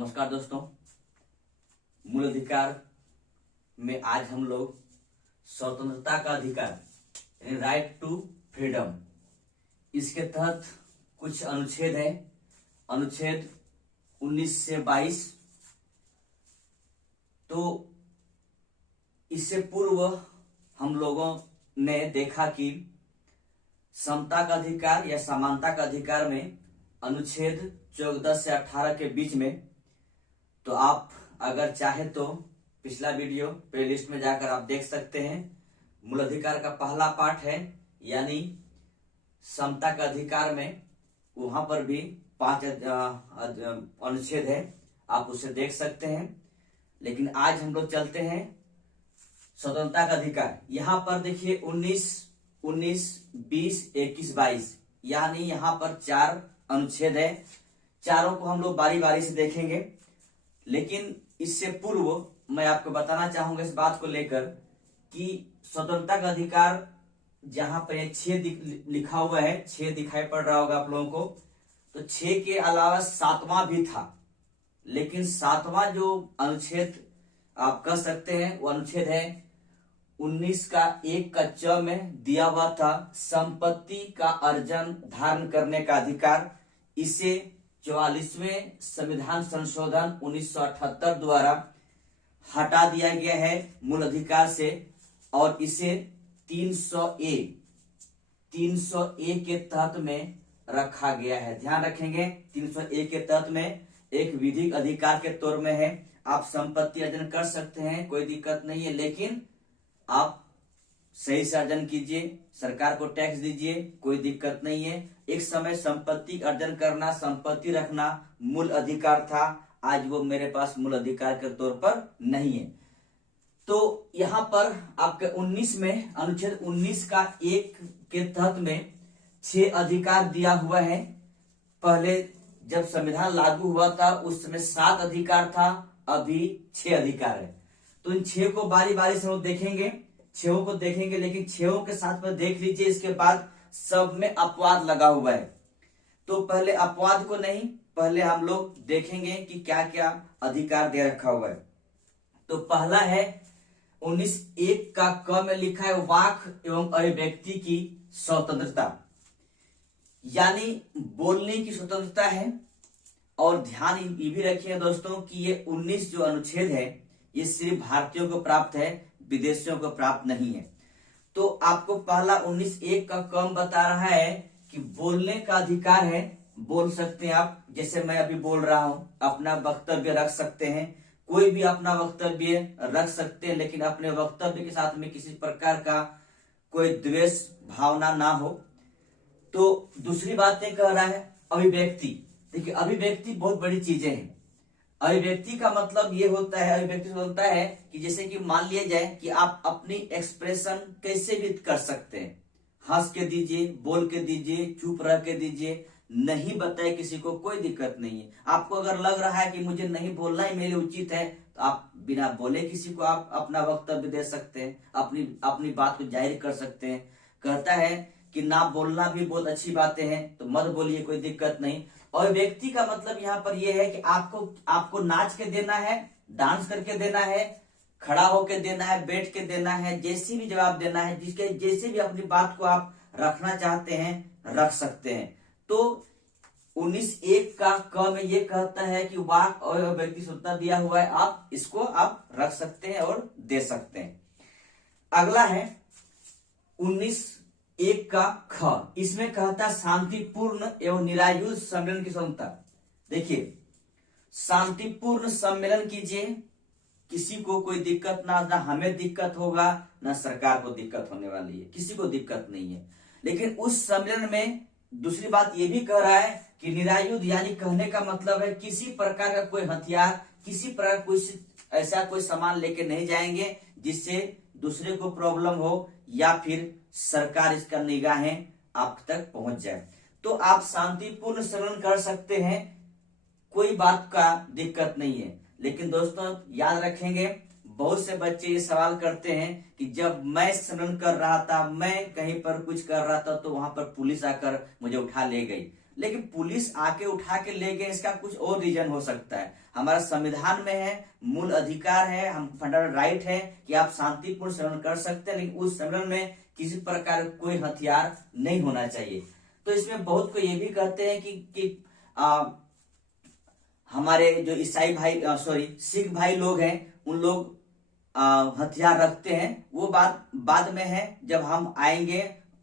नमस्कार दोस्तों। मूल अधिकार में आज हम लोग स्वतंत्रता का अधिकार यानी राइट टू फ्रीडम, इसके तहत कुछ अनुच्छेद है। अनुच्छेद 19 से 22। तो इससे पूर्व हम लोगों ने देखा कि समता का अधिकार या समानता का अधिकार में अनुच्छेद 14 से 18 के बीच में, तो आप अगर चाहे तो पिछला वीडियो प्लेलिस्ट में जाकर आप देख सकते हैं। मूल अधिकार का पहला पार्ट है यानी समता का अधिकार में, वहां पर भी 5 अनुच्छेद है, आप उसे देख सकते हैं। लेकिन आज हम लोग चलते हैं स्वतंत्रता का अधिकार। यहां पर देखिए 19, 20, 21, 22 यानी यहां पर 4 अनुच्छेद है। चारों को हम लोग बारी बारी से देखेंगे। लेकिन इससे पूर्व मैं आपको बताना चाहूंगा इस बात को लेकर कि स्वतंत्रता का अधिकार जहां पर 6 लिखा हुआ है, 6 दिखाई पड़ रहा होगा आप लोगों को, तो 6 के अलावा 7वां भी था। लेकिन 7वां जो अनुच्छेद आप कह सकते हैं वो अनुच्छेद है 19 का 1 का च में दिया हुआ था, संपत्ति का अर्जन धारण करने का अधिकार। इसे 44वें संविधान संशोधन 1978 द्वारा हटा दिया गया है मूल अधिकार से, और इसे 300A के तहत में रखा गया है। ध्यान रखेंगे 300A के तहत में एक विधिक अधिकार के तौर में है। आप संपत्ति अर्जन कर सकते हैं, कोई दिक्कत नहीं है, लेकिन आप सही से अर्जन कीजिए, सरकार को टैक्स दीजिए, कोई दिक्कत नहीं है। एक समय संपत्ति अर्जन करना, संपत्ति रखना मूल अधिकार था, आज वो मेरे पास मूल अधिकार के तौर पर नहीं है। तो यहाँ पर आपके 19 में अनुच्छेद 19 का 1 के तहत में 6 अधिकार दिया हुआ है। पहले जब संविधान लागू हुआ था उस समय 7 अधिकार था, अभी 6 अधिकार है। तो इन 6 को बारी बारी से हम देखेंगे, 6 को देखेंगे, लेकिन 6 के साथ में देख लीजिए, इसके बाद सब में अपवाद लगा हुआ है। तो पहले अपवाद को नहीं, पहले हम लोग देखेंगे कि क्या क्या अधिकार दे रखा हुआ है। तो पहला है 19(1) का क में लिखा है वाक एवं अभिव्यक्ति की स्वतंत्रता, यानी बोलने की स्वतंत्रता है। और ध्यान ये भी रखिए दोस्तों कि ये 19 जो अनुच्छेद है ये सिर्फ भारतीयों को प्राप्त है, विदेशियों को प्राप्त नहीं है। तो आपको पहला 19(1) का क बता रहा है कि बोलने का अधिकार है, बोल सकते हैं आप, जैसे मैं अभी बोल रहा हूं, अपना वक्तव्य रख सकते हैं। कोई भी अपना वक्तव्य रख सकते हैं, लेकिन अपने वक्तव्य के साथ में किसी प्रकार का कोई द्वेष भावना ना हो। तो दूसरी बात ये कह रहा है अभिव्यक्ति। देखिए अभिव्यक्ति बहुत बड़ी चीजें हैं। अभिव्यक्ति का मतलब ये होता है, अभिव्यक्ति होता है कि जैसे कि मान लिया जाए कि आप अपनी एक्सप्रेशन कैसे भी कर सकते हैं, हंस के दीजिए, बोल के दीजिए, चुप रह के दीजिए, नहीं बताए किसी को, कोई दिक्कत नहीं है। आपको अगर लग रहा है कि मुझे नहीं बोलना ही मेरे उचित है, तो आप बिना बोले किसी को आप अपना वक्तव्य दे सकते हैं, अपनी बात को जाहिर कर सकते हैं। कहता है कि ना बोलना भी बहुत अच्छी बातें हैं, तो मत बोलिए, कोई दिक्कत नहीं। और व्यक्ति का मतलब यहाँ पर यह है कि आपको नाच के देना है, डांस करके देना है, खड़ा होके देना है, बैठ के देना है, जैसी भी जवाब देना है, जिसके जैसे भी अपनी बात को आप रखना चाहते हैं रख सकते हैं। तो 19(1) का क में ये कहता है कि वाक और व्यक्ति स्वतंत्रता दिया हुआ है, आप इसको आप रख सकते हैं और दे सकते हैं। अगला है 19(1) का ख, इसमें कहता है शांतिपूर्ण एवं निरायुध सम्मेलन की स्वतंत्रता। देखिए शांतिपूर्ण सम्मेलन कीजिए, किसी को कोई दिक्कत ना हमें दिक्कत होगा, ना सरकार को दिक्कत होने वाली है, किसी को दिक्कत नहीं है। लेकिन उस सम्मेलन में दूसरी बात ये भी कह रहा है कि निरायुध, यानी कहने का मतलब है किसी प्रकार का कोई हथियार, किसी प्रकार कोई ऐसा कोई सामान लेके नहीं जाएंगे जिससे दूसरे को प्रॉब्लम हो या फिर सरकार इसका निगाहें आप तक पहुंच जाए। तो आप शांतिपूर्ण सम्मेलन कर सकते हैं, कोई बात का दिक्कत नहीं है। लेकिन दोस्तों याद रखेंगे, बहुत से बच्चे ये सवाल करते हैं कि जब मैं सम्मेलन कर रहा था, मैं कहीं पर कुछ कर रहा था, तो वहां पर पुलिस आकर मुझे उठा ले गई। लेकिन पुलिस आके उठा के ले गए, इसका कुछ और रीजन हो सकता है। हमारा संविधान में है, मूल अधिकार है, हम फंडामेंटल राइट है कि आप शांतिपूर्ण सम्मेलन कर सकते हैं, लेकिन उस सम्मेलन में किसी प्रकार कोई हथियार नहीं होना चाहिए। तो इसमें बहुत को ये भी कहते हैं कि हमारे जो ईसाई भाई सिख भाई लोग हैं, उन लोग हथियार रखते हैं। वो बात बाद में है, जब हम आएंगे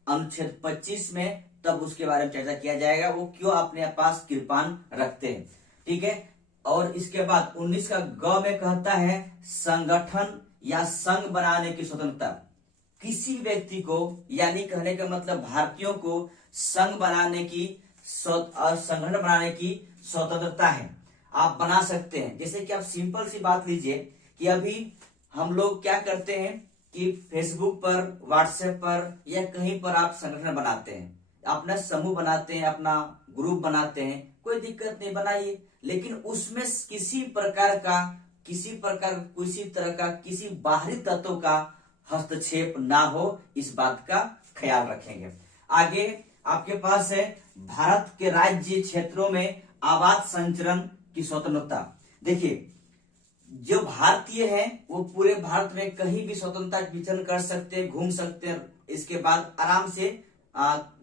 अनुच्छेद 25 में, तब उसके बारे में चर्चा किया जाएगा, वो क्यों अपने पास कृपान रखते हैं। ठीक है। और इसके बाद 19 का ग में कहता है संगठन या संघ बनाने की स्वतंत्रता। किसी व्यक्ति को, यानी कहने का मतलब भारतीयों को संघ बनाने की और संगठन बनाने की स्वतंत्रता है। आप बना सकते हैं। जैसे कि आप सिंपल सी बात लीजिए कि अभी हम लोग क्या करते हैं कि फेसबुक पर, व्हाट्सएप पर या कहीं पर आप संगठन बनाते हैं, अपना समूह बनाते हैं, अपना ग्रुप बनाते हैं, कोई दिक्कत नहीं, बनाइए, लेकिन उसमें किसी तरह का किसी बाहरी तत्व का हस्तक्षेप ना हो, इस बात का ख्याल रखेंगे। आगे आपके पास है भारत के राज्य क्षेत्रों में आवाज संचरण की स्वतंत्रता। देखिए, जो भारतीय है वो पूरे भारत में कहीं भी स्वतंत्रता विचरण कर सकते हैं, घूम सकते हैं, इसके बाद आराम से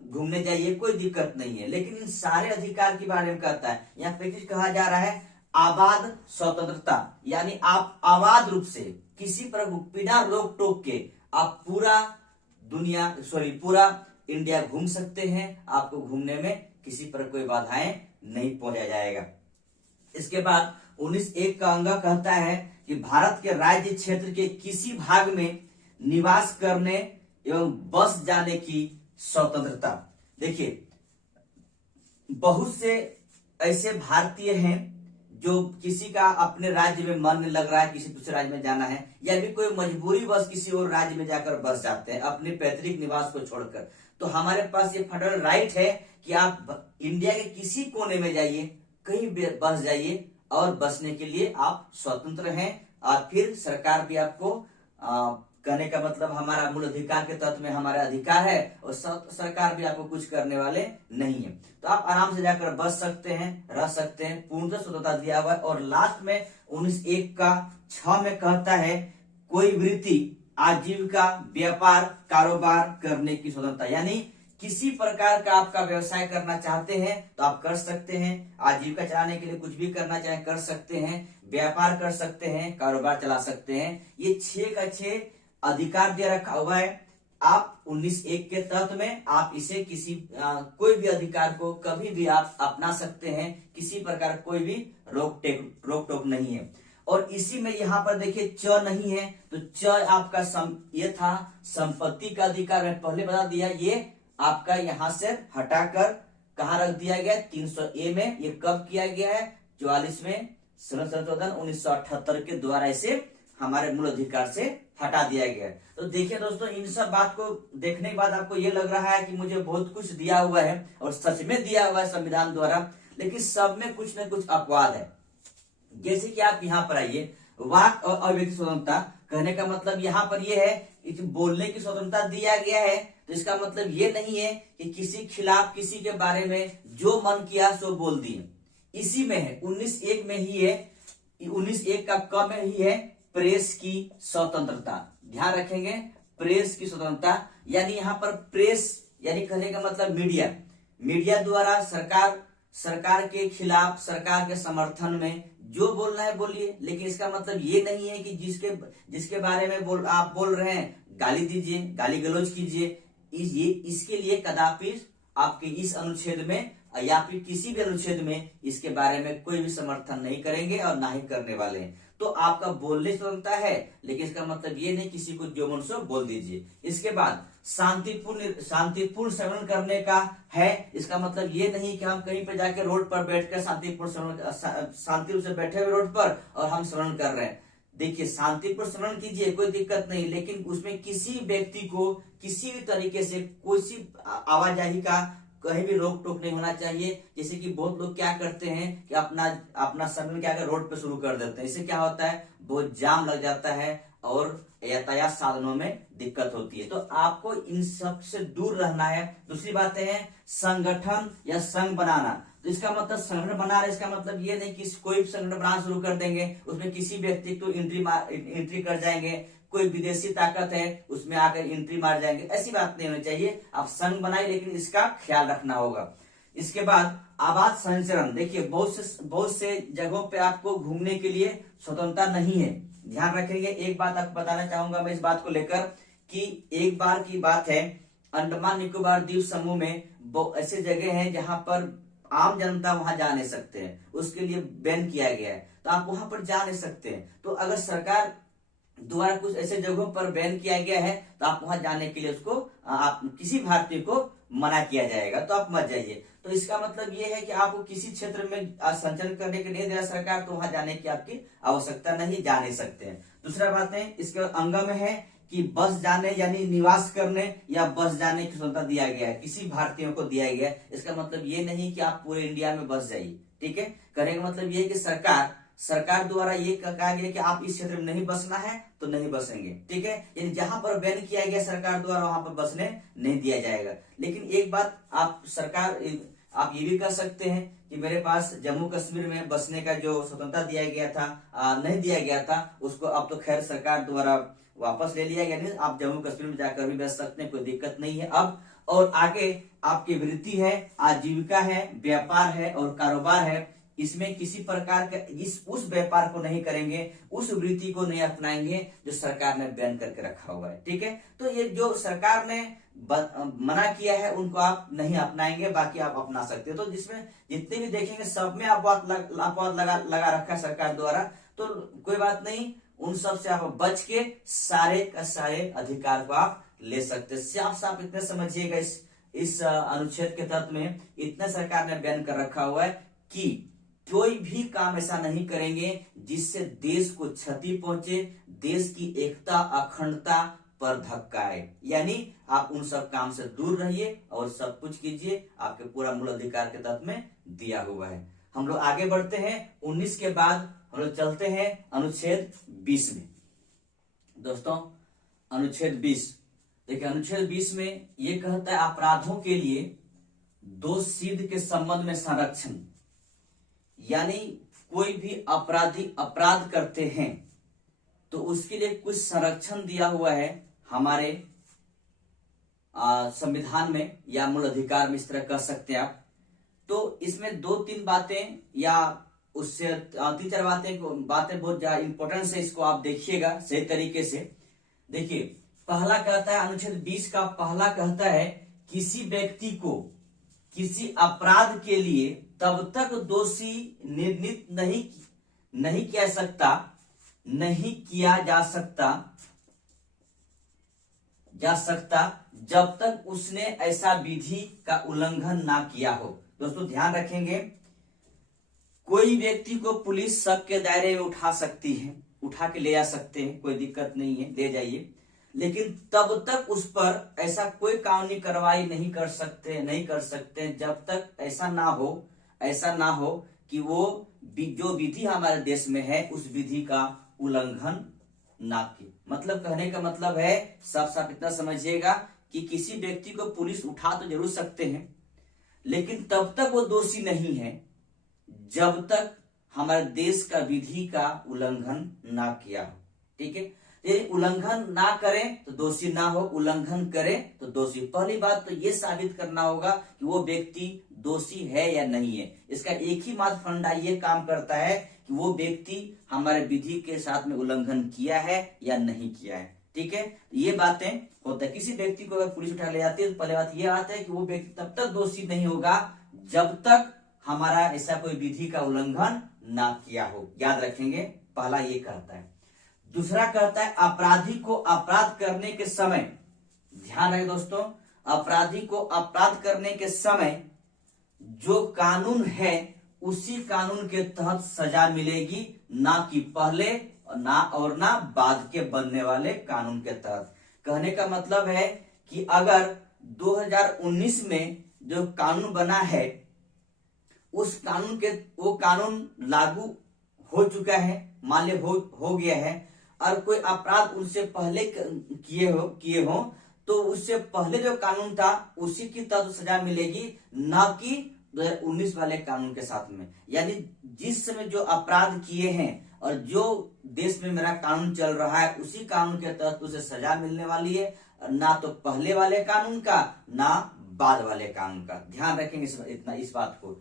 घूमने जाइए, कोई दिक्कत नहीं है। लेकिन इन सारे अधिकार के बारे में कहता है, यहाँ पे कहा जा रहा है आवाज स्वतंत्रता, यानी आप आवाज रूप से किसी पर बिना रोक टोक के आप पूरा इंडिया घूम सकते हैं। आपको घूमने में किसी पर कोई बाधाएं नहीं पहुंचा जाएगा। इसके बाद 19(1) का अंग कहता है कि भारत के राज्य क्षेत्र के किसी भाग में निवास करने एवं बस जाने की स्वतंत्रता। देखिए, बहुत से ऐसे भारतीय हैं जो किसी का अपने राज्य में मन नहीं लग रहा है, किसी दूसरे राज्य में जाना है, या भी कोई मजबूरी बस किसी और राज्य में जाकर बस जाते हैं अपने पैतृक निवास को छोड़कर। तो हमारे पास ये फंडामेंटल राइट है कि आप इंडिया के किसी कोने में जाइए, कहीं बस जाइए, और बसने के लिए आप स्वतंत्र हैं। और फिर सरकार भी आपको कहने का मतलब हमारा मूल अधिकार के तहत में हमारा अधिकार है, और सरकार भी आपको कुछ करने वाले नहीं है। तो आप आराम से जाकर बस सकते हैं, रह सकते हैं, पूर्णतः स्वतंत्रता दिया हुआ है। और लास्ट में 19(1) का 6 में कहता है कोई वृत्ति, आजीविका, व्यापार, कारोबार करने की स्वतंत्रता, यानी किसी प्रकार का आपका व्यवसाय करना चाहते हैं तो आप कर सकते हैं, आजीविका चलाने के लिए कुछ भी करना चाहे कर सकते हैं, व्यापार कर सकते हैं, कारोबार चला सकते हैं। ये 6 का 6 अधिकार दे रखा हुआ है। आप 19(1) के तहत में आप इसे कोई भी अधिकार को कभी भी आप अपना सकते हैं, किसी प्रकार कोई भी रोक टोक नहीं है। और इसी में यहाँ पर देखिए च नहीं है, तो च आपका ये था संपत्ति का अधिकार, मैं पहले बता दिया, ये आपका यहाँ से हटाकर कहाँ रख दिया गया, 300(a) में। ये कब किया गया है? 44वें संशोधन 1978 के द्वारा इसे हमारे मूल अधिकार से हटा दिया गया। तो देखिए दोस्तों, इन सब बात को देखने के बाद आपको ये लग रहा है कि मुझे बहुत कुछ दिया हुआ है और सच में दिया हुआ है संविधान द्वारा, लेकिन सब में कुछ न कुछ अपवाद है। जैसे कि आप यहाँ पर आइए, वाक और अव्यक्त स्वतंत्रता, कहने का मतलब यहाँ पर यह है कि बोलने की स्वतंत्रता दिया गया है। तो इसका मतलब ये नहीं है कि किसी खिलाफ किसी के बारे में जो मन किया सो बोल दिए। इसी में है 19(1) में ही है, 19(1) का क में ही है प्रेस की स्वतंत्रता। ध्यान रखेंगे, प्रेस की स्वतंत्रता, यानी यहाँ पर प्रेस यानी कहने का मतलब मीडिया द्वारा सरकार के खिलाफ, सरकार के समर्थन में जो बोलना है बोलिए, लेकिन इसका मतलब ये नहीं है कि जिसके बारे में आप बोल रहे हैं गाली दीजिए, गाली गलौज कीजिए। इसके लिए कदापि आपके इस अनुच्छेद में या फिर किसी भी अनुच्छेद में इसके बारे में कोई भी समर्थन नहीं करेंगे और ना ही करने वाले हैं। तो आपका बोलने स्वतंत्रता है, लेकिन इसका मतलब ये नहीं किसी को जो मन सो बोल दीजिए। इसके बाद शांतिपूर्ण सम्मेलन करने का है। इसका मतलब ये नहीं कि हम कहीं पर जाके रोड पर बैठकर शांति रूप से बैठे हुए रोड पर और हम सम्मेलन कर रहे हैं। देखिए, शांतिपूर्ण सम्मेलन कीजिए, कोई दिक्कत नहीं, लेकिन उसमें किसी व्यक्ति को किसी भी तरीके से कोई आवाजाही का कहीं भी रोक टोक नहीं होना चाहिए। जैसे कि बहुत लोग क्या करते हैं कि अपना सम्मेलन क्या कर रोड पे शुरू कर देते हैं। इससे क्या होता है, बहुत जाम लग जाता है और यातायात साधनों में दिक्कत होती है। तो आपको इन सब से दूर रहना है। दूसरी बात है संगठन या संघ बनाना। तो इसका मतलब संगठन बना रहे, इसका मतलब ये नहीं कि कोई भी संगठन बनाना शुरू कर देंगे, उसमें किसी व्यक्ति को एंट्री कर जाएंगे, कोई विदेशी ताकत है उसमें आकर एंट्री मार जाएंगे, ऐसी बात नहीं होनी चाहिए। आप संघ बनाए, लेकिन इसका ख्याल रखना होगा। इसके बाद आवास संचरण। देखिए बहुत से जगहों पे आपको घूमने के लिए स्वतंत्रता नहीं है, ध्यान रखेंगे। एक बात आपको बताना चाहूंगा मैं इस बात को लेकर कि एक बार की बात है, अंडमान निकोबार द्वीप समूह में ऐसे जगह हैं जहां पर आम जनता वहां जा नहीं सकते हैं, उसके लिए बैन किया गया है, तो आप वहां पर जा नहीं सकते हैं। तो अगर सरकार द्वारा कुछ ऐसे जगहों पर बैन किया गया है तो आप वहां जाने के लिए उसको आप किसी भारतीय को मना किया जाएगा, तो आप मत जाइए। तो इसका मतलब ये है कि आपको किसी क्षेत्र में संचरण करने के लिए दे रहा सरकार, तो वहां जाने की आपकी आवश्यकता नहीं, जा नहीं सकते हैं। दूसरा बात है इसके अंग में है कि बस जाने यानी निवास करने या बस जाने की स्वतंत्रता दिया गया है, किसी भारतीयों को दिया गया है। इसका मतलब ये नहीं कि आप पूरे इंडिया में बस जाइए, ठीक है। कहने का मतलब ये है कि सरकार द्वारा ये कहा गया कि आप इस क्षेत्र में नहीं बसना है तो नहीं बसेंगे, ठीक है। यानी जहां पर बैन किया गया सरकार द्वारा वहां पर बसने नहीं दिया जाएगा। लेकिन एक बात आप ये भी कर सकते हैं कि मेरे पास जम्मू कश्मीर में बसने का जो स्वतंत्रता दिया गया था नहीं दिया गया था, उसको अब तो खैर सरकार द्वारा वापस ले लिया गया। नहीं, आप जम्मू कश्मीर में जाकर भी बस सकते हैं, कोई दिक्कत नहीं है अब। और आगे आपकी वृत्ति है, आजीविका है, व्यापार है और कारोबार है, इसमें किसी प्रकार का उस व्यापार को नहीं करेंगे, उस वृत्ति को नहीं अपनाएंगे जो सरकार ने बैन करके रखा हुआ है, ठीक है। तो ये जो सरकार ने मना किया है उनको आप नहीं अपनाएंगे, बाकी आप अपना सकते हो। तो जिसमें जितने भी देखेंगे सब में अपवाद लगा रखा है सरकार द्वारा, तो कोई बात नहीं, उन सब से आप बच के सारे का सारे अधिकार को आप ले सकते हैं। साफ इतने समझिएगा, इस अनुच्छेद के तहत में इतना सरकार ने बैन कर रखा हुआ है कि कोई भी काम ऐसा नहीं करेंगे जिससे देश को क्षति पहुंचे, देश की एकता अखंडता पर धक्का आए। यानी आप उन सब काम से दूर रहिए और सब कुछ कीजिए, आपके पूरा मूल अधिकार के तहत में दिया हुआ है। हम लोग आगे बढ़ते हैं, 19 के बाद हम लोग चलते हैं अनुच्छेद 20 में। दोस्तों अनुच्छेद 20 देखिए, अनुच्छेद 20 में ये कहता है अपराधों के लिए दोष सिद्ध के संबंध में संरक्षण। यानी कोई भी अपराधी अपराध करते हैं तो उसके लिए कुछ संरक्षण दिया हुआ है हमारे संविधान में या मूल अधिकार में, इस तरह कह सकते हैं आप। तो इसमें 2-3 बातें या उससे 3-4 बातें बहुत ज्यादा इंपॉर्टेंट है, इसको आप देखिएगा सही तरीके से। देखिए पहला कहता है, अनुच्छेद 20 का पहला कहता है किसी व्यक्ति को किसी अपराध के लिए तब तक दोषी निर्णीत नहीं किया जा सकता जब तक उसने ऐसा विधि का उल्लंघन ना किया हो। दोस्तों ध्यान रखेंगे, कोई व्यक्ति को पुलिस शक के दायरे में उठा सकती है, उठा के ले जा सकते हैं, कोई दिक्कत नहीं है, ले जाइए, लेकिन तब तक उस पर ऐसा कोई कानूनी कार्रवाई नहीं कर सकते जब तक ऐसा ना हो कि वो जो विधि हमारे देश में है उस विधि का उल्लंघन ना की। मतलब कहने का मतलब है, साफ इतना समझिएगा कि किसी व्यक्ति को पुलिस उठा तो जरूर सकते हैं, लेकिन तब तक वो दोषी नहीं है जब तक हमारे देश का विधि का उल्लंघन ना किया हो, ठीक है। यदि उल्लंघन ना करें तो दोषी ना हो, उल्लंघन करें तो दोषी। पहली बात तो ये साबित करना होगा कि वो व्यक्ति दोषी है या नहीं है। इसका एक ही मात्र फंडा ये काम करता है कि वो व्यक्ति हमारे विधि के साथ में उल्लंघन किया है या नहीं किया है, ठीक है। ये बातें होता है, किसी व्यक्ति को अगर पुलिस उठा ले जाती है तो पहले बात ये आता है कि वो व्यक्ति तब तक दोषी नहीं होगा जब तक हमारा ऐसा कोई विधि का उल्लंघन ना किया हो। याद रखेंगे, पहला ये कहता है। दूसरा कहता है अपराधी को अपराध करने के समय, ध्यान रहे दोस्तों, अपराधी को अपराध करने के समय जो कानून है उसी कानून के तहत सजा मिलेगी, ना कि पहले और ना बाद के बनने वाले कानून के तहत। कहने का मतलब है कि अगर 2019 में जो कानून बना है उस कानून के वो कानून लागू हो चुका है, मान लो हो गया है, और कोई अपराध उनसे पहले किए हो तो उससे पहले जो कानून था उसी की तहत सजा मिलेगी, ना कि 2019 वाले कानून के साथ में। यानी जिस समय जो अपराध किए हैं और जो देश में मेरा कानून चल रहा है उसी कानून के तहत उसे सजा मिलने वाली है, ना तो पहले वाले कानून का ना बाद वाले कानून का। ध्यान रखेंगे इस बात को।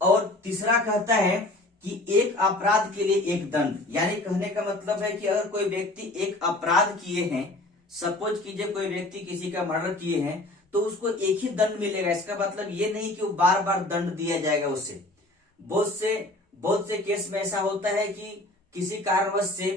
और तीसरा कहता है कि एक अपराध के लिए एक दंड, यानी कहने का मतलब है कि अगर कोई व्यक्ति एक अपराध किए हैं, सपोज कीजिए कोई व्यक्ति किसी का मर्डर किए हैं, तो उसको एक ही दंड मिलेगा। इसका मतलब ये नहीं कि वो बार बार दंड दिया जाएगा उसे। बहुत से केस में ऐसा होता है कि किसी कारणवश से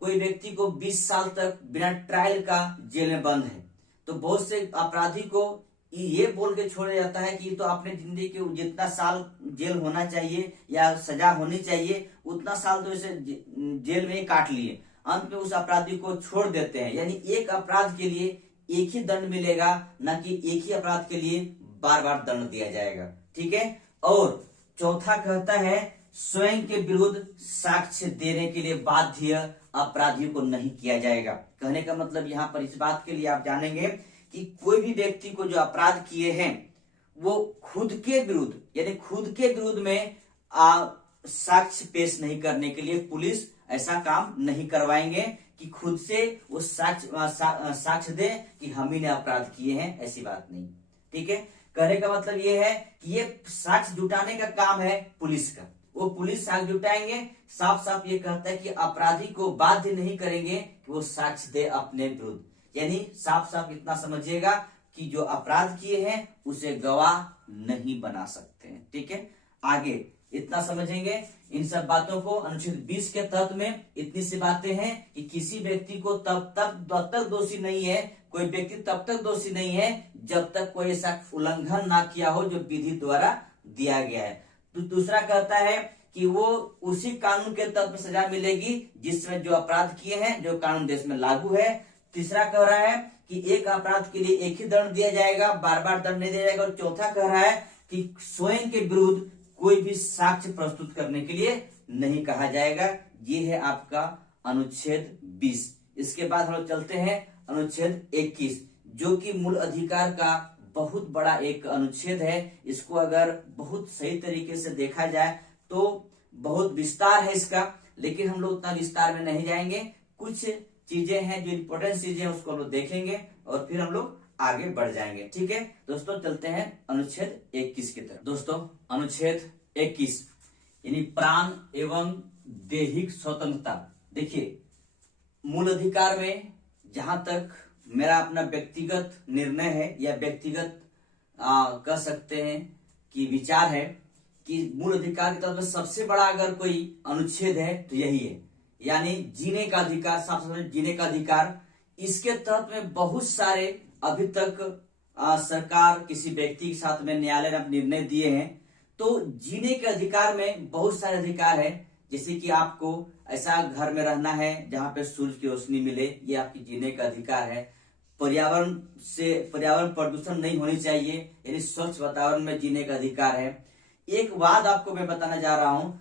कोई व्यक्ति को 20 साल तक बिना ट्रायल का जेल में बंद है, तो बहुत से अपराधी को ये बोल के छोड़ा जाता है कि तो आपने जिंदगी के जितना साल जेल होना चाहिए या सजा होनी चाहिए उतना साल तो इसे जेल में ही काट लिए, अंत में उस अपराधी को छोड़ देते हैं। यानी एक अपराध के लिए एक ही दंड मिलेगा, ना कि एक ही अपराध के लिए बार बार दंड दिया जाएगा। ठीक है। और चौथा कहता है स्वयं के विरुद्ध साक्ष्य देने के लिए बाध्य अपराधी को नहीं किया जाएगा। कहने का मतलब यहाँ पर इस बात के लिए आप जानेंगे कि कोई भी व्यक्ति को जो अपराध किए हैं वो खुद के विरुद्ध, यानी खुद के विरुद्ध में साक्ष्य पेश नहीं करने के लिए पुलिस ऐसा काम नहीं करवाएंगे कि खुद से वो साक्ष्य दे कि हम ही ने अपराध किए हैं, ऐसी बात नहीं। ठीक है। कहने का मतलब ये है कि ये साक्ष्य जुटाने का काम है पुलिस का, वो पुलिस साक्ष्य जुटाएंगे। साफ साफ ये कहता है कि अपराधी को बाध्य नहीं करेंगे कि वो साक्ष्य दे अपने विरुद्ध। यानी साफ साफ इतना समझिएगा कि जो अपराध किए हैं उसे गवाह नहीं बना सकते हैं। ठीक है। आगे इतना समझेंगे इन सब बातों को। अनुच्छेद 20 के तहत में इतनी सी बातें हैं कि किसी व्यक्ति को तब तक दोषी नहीं है, कोई व्यक्ति तब तक दोषी नहीं है जब तक कोई ऐसा उल्लंघन ना किया हो जो विधि द्वारा दिया गया है। तो दूसरा कहता है कि वो उसी कानून के तहत में सजा मिलेगी जिसमें जो अपराध किए हैं, जो कानून देश में लागू है। तीसरा कह रहा है कि एक अपराध के लिए एक ही दंड दिया जाएगा, बार बार दंड नहीं दिया जाएगा। और चौथा कह रहा है कि स्वयं के विरुद्ध कोई भी साक्ष्य प्रस्तुत करने के लिए नहीं कहा जाएगा। ये है आपका अनुच्छेद 20। इसके बाद हम लोग चलते हैं अनुच्छेद 21, जो कि मूल अधिकार का बहुत बड़ा एक अनुच्छेद है। इसको अगर बहुत सही तरीके से देखा जाए तो बहुत विस्तार है इसका, लेकिन हम लोग उतना विस्तार में नहीं जाएंगे। कुछ चीजें हैं जो इंपॉर्टेंट चीजें हैं उसको हम लोग देखेंगे और फिर हम लोग आगे बढ़ जाएंगे। ठीक है दोस्तों, चलते हैं अनुच्छेद 21 की तरफ। दोस्तों अनुच्छेद 21 यानी प्राण एवं दैहिक स्वतंत्रता। देखिए मूल अधिकार में जहां तक मेरा अपना व्यक्तिगत निर्णय है या व्यक्तिगत कह सकते हैं कि विचार है कि मूल अधिकार की तरफ में सबसे बड़ा अगर कोई अनुच्छेद है तो यही है, यानी जीने का अधिकार। सबसे जीने का अधिकार, इसके तहत में बहुत सारे अभी तक सरकार किसी व्यक्ति के साथ में न्यायालय ने निर्णय दिए हैं। तो जीने के अधिकार में बहुत सारे अधिकार है, जैसे कि आपको ऐसा घर में रहना है जहां पे सूरज की रोशनी मिले, ये आपकी जीने का अधिकार है। पर्यावरण प्रदूषण नहीं होनी चाहिए, यानी स्वच्छ वातावरण में जीने का अधिकार है। एक वाद आपको मैं बताना जा रहा हूं,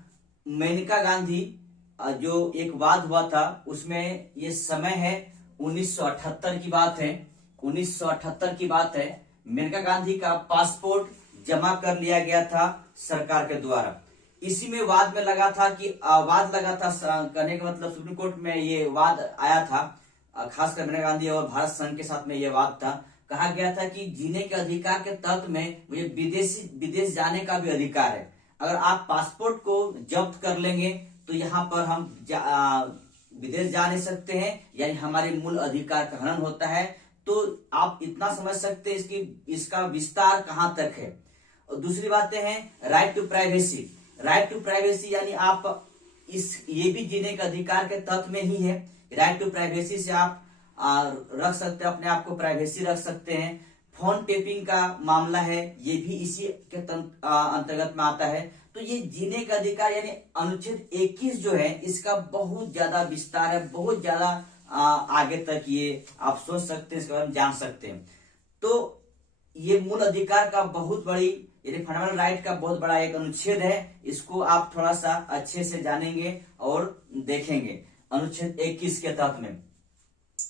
मेनका गांधी जो एक वाद हुआ था उसमें ये समय है 1978 की बात है। 1978 की बात है। मेनका गांधी का पासपोर्ट जमा कर लिया गया था सरकार के द्वारा। इसी में वाद में लगा था कि कहने का मतलब सुप्रीम कोर्ट में ये वाद आया था, खासकर मेनका गांधी और भारत संघ के साथ में ये वाद था। कहा गया था कि जीने के अधिकार के तहत में मुझे विदेश जाने का भी अधिकार है। अगर आप पासपोर्ट को जब्त कर लेंगे तो यहाँ पर हम विदेश जा नहीं सकते हैं, यानी हमारे मूल अधिकार का हनन होता है। तो आप इतना समझ सकते हैं इसका विस्तार कहां तक है। और दूसरी बातें हैं right to privacy. Right to privacy यानी आप ये भी जीने के अधिकार के तहत में ही है। राइट टू प्राइवेसी से आप रख सकते हैं, अपने आप को प्राइवेसी रख सकते हैं। फोन टेपिंग का मामला है, ये भी इसी के अंतर्गत में आता है। तो ये जीने का अधिकार यानी अनुच्छेद 21 जो है इसका बहुत ज्यादा विस्तार है, बहुत ज्यादा आगे तक ये आप सोच सकते हैं, इसके बारे में जान सकते हैं। तो ये मूल अधिकार का बहुत बड़ी यानी फंडामेंटल राइट का बहुत बड़ा एक अनुच्छेद है। इसको आप थोड़ा सा अच्छे से जानेंगे और देखेंगे। अनुच्छेद 21 के तहत में।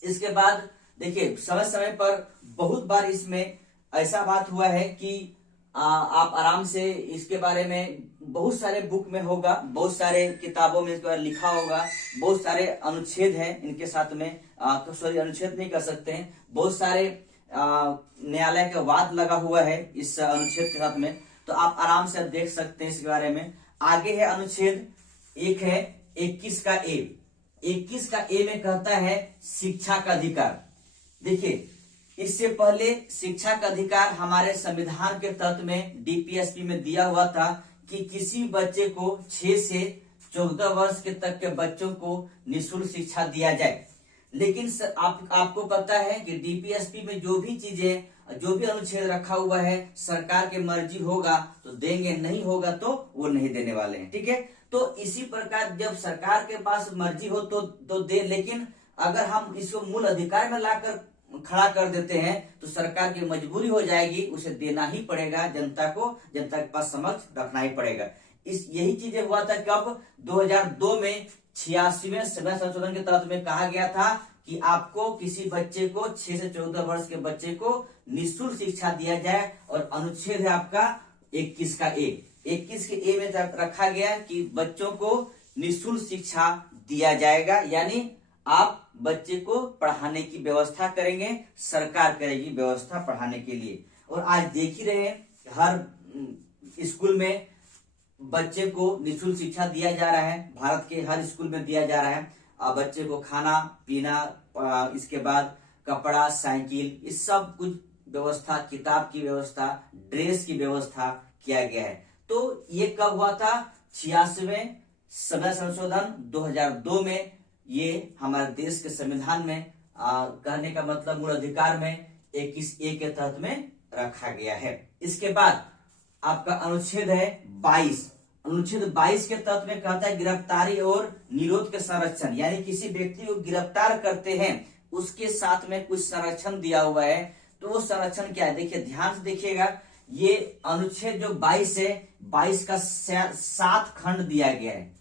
इसके बाद देखिए समय समय पर बहुत बार इसमें ऐसा बात हुआ है कि आप आराम से इसके बारे में बहुत सारे बुक में होगा, बहुत सारे किताबों में इसके बारे में लिखा होगा, बहुत सारे अनुच्छेद हैं इनके साथ में, सॉरी अनुच्छेद नहीं कर सकते हैं, बहुत सारे न्यायालय का वाद लगा हुआ है इस अनुच्छेद के साथ में, तो आप आराम से देख सकते हैं इसके बारे में। आगे है अनुच्छेद एक है 21 का ए। 21 का ए में कहता है शिक्षा का अधिकार। देखिए इससे पहले शिक्षा का अधिकार हमारे संविधान के तहत में डीपीएसपी में दिया हुआ था कि किसी बच्चे को 6 से 14 वर्ष के तक के बच्चों को निःशुल्क शिक्षा दिया जाए। लेकिन आपको पता है कि डीपीएसपी में जो भी चीजें, जो भी अनुच्छेद रखा हुआ है, सरकार की मर्जी होगा तो देंगे, नहीं होगा तो वो नहीं देने वाले हैं। ठीक है, तो इसी प्रकार जब सरकार के पास मर्जी हो तो दे, लेकिन अगर हम इसको मूल अधिकार में लाकर खड़ा कर देते हैं तो सरकार की मजबूरी हो जाएगी, उसे देना ही पड़ेगा, जनता के पास समक्ष रखना ही पड़ेगा। यही चीजें हुआ था कब 2002 में 86वें संशोधन के तहत में कहा गया था कि आपको किसी बच्चे को 6 से 14 वर्ष के बच्चे को निःशुल्क शिक्षा दिया जाए, और अनुच्छेद है आपका 21 का ए। 21 के ए में रखा गया कि बच्चों को निःशुल्क शिक्षा दिया जाएगा, यानी आप बच्चे को पढ़ाने की व्यवस्था करेंगे, सरकार करेगी व्यवस्था पढ़ाने के लिए। और आज देख ही रहे हर स्कूल में बच्चे को निःशुल्क शिक्षा दिया जा रहा है, भारत के हर स्कूल में दिया जा रहा है। बच्चे को खाना पीना, इसके बाद कपड़ा, साइकिल, इस सब कुछ व्यवस्था, किताब की व्यवस्था, ड्रेस की व्यवस्था किया गया है। तो ये कब हुआ था? 86वें संशोधन 2002 में ये हमारे देश के संविधान में कहने का मतलब मूल अधिकार में 21A के तहत में रखा गया है। इसके बाद आपका अनुच्छेद है 22। अनुच्छेद 22 के तहत में कहता है गिरफ्तारी और निरोध के संरक्षण, यानी किसी व्यक्ति को गिरफ्तार करते हैं उसके साथ में कुछ संरक्षण दिया हुआ है। तो वो संरक्षण क्या है? देखिए ध्यान से देखिएगा, ये अनुच्छेद जो 22 है, 22 का 7 खंड दिया गया है।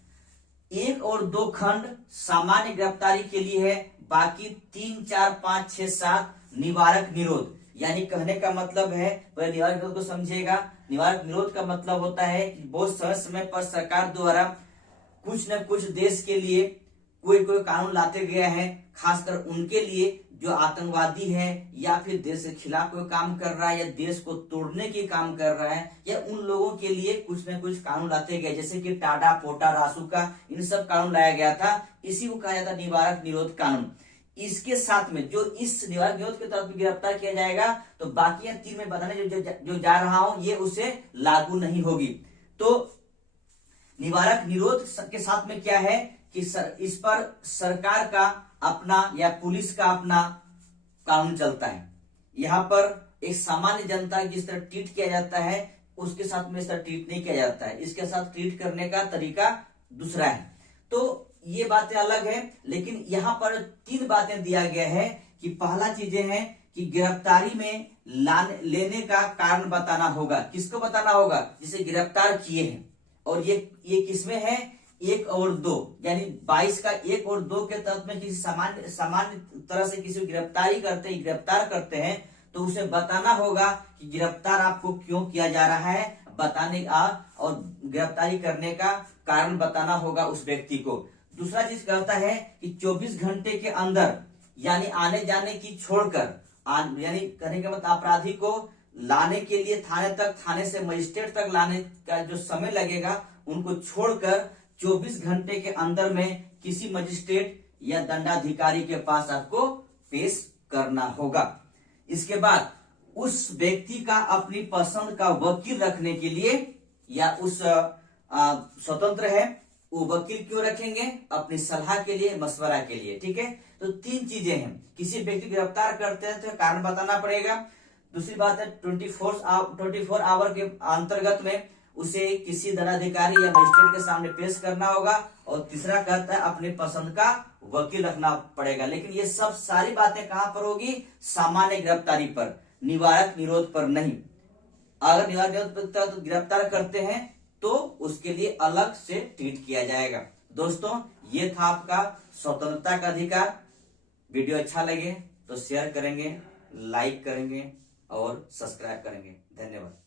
1 और 2 खंड सामान्य गिरफ्तारी के लिए है, बाकी 3, 4, 5, 6, 7 निवारक निरोध। यानी कहने का मतलब है, वह निवारक निरोध को समझिएगा। निवारक निरोध का मतलब होता है कि बहुत समय पर सरकार द्वारा कुछ न कुछ देश के लिए कोई कानून लाते गया है, खासकर उनके लिए जो आतंकवादी है या फिर देश के खिलाफ कोई काम कर रहा है या देश को तोड़ने के काम कर रहा है, या उन लोगों के लिए कुछ न कुछ कानून लाते गए, जैसे कि टाटा, पोटा, रासुका, इन सब कानून लाया गया था। इसी को कहा जाता है निवारक निरोध कानून। इसके साथ में जो इस निवारक निरोध के तहत गिरफ्तार किया जाएगा, तो बाकी 3 में बताने जो जा रहा हूं ये उसे लागू नहीं होगी। तो निवारक निरोध के साथ में क्या है कि इस पर सरकार का अपना या पुलिस का अपना कानून चलता है। यहाँ पर एक सामान्य जनता जिस तरह ट्रीट किया जाता है उसके साथ में इस तरह ट्रीट नहीं किया जाता है, इसके साथ ट्रीट करने का तरीका दूसरा है। तो ये बातें अलग है, लेकिन यहाँ पर 3 बातें दिया गया है कि पहला चीजें हैं कि गिरफ्तारी में लेने का कारण बताना होगा। किसको बताना होगा? जिसे गिरफ्तार किए हैं। और ये किसमें है? 1 और 2, यानी 22 का 1 और 2 के तहत में किसी सामान्य तरह से किसी गिरफ्तार करते हैं तो उसे बताना होगा कि गिरफ्तार आपको क्यों किया जा रहा है, बताने और गिरफ्तारी करने का कारण बताना होगा उस व्यक्ति को। दूसरा चीज कहता है कि 24 घंटे के अंदर, यानी आने जाने की छोड़कर, यानी कहने का मतलब अपराधी को लाने के लिए थाने से मजिस्ट्रेट तक लाने का जो समय लगेगा उनको छोड़कर 24 घंटे के अंदर में किसी मजिस्ट्रेट या दंडाधिकारी के पास आपको पेश करना होगा। इसके बाद उस व्यक्ति का अपनी पसंद का वकील रखने के लिए या उस स्वतंत्र है, वो वकील क्यों रखेंगे? अपनी सलाह के लिए, मशवरा के लिए। ठीक है, तो 3 चीजें हैं। किसी व्यक्ति को गिरफ्तार करते हैं तो कारण बताना पड़ेगा। दूसरी बात है 24 आवर के अंतर्गत में उसे किसी दंडाधिकारी या मजिस्ट्रेट के सामने पेश करना होगा। और तीसरा कहता है अपने पसंद का वकील रखना पड़ेगा। लेकिन ये सब सारी बातें कहां पर होगी? सामान्य गिरफ्तारी पर, निवारक निरोध पर नहीं। अगर निवारक निरोध पर गिरफ्तार करते हैं तो उसके लिए अलग से ट्रीट किया जाएगा। दोस्तों, ये था आपका स्वतंत्रता का अधिकार। वीडियो अच्छा लगे तो शेयर करेंगे, लाइक करेंगे और सब्सक्राइब करेंगे। धन्यवाद।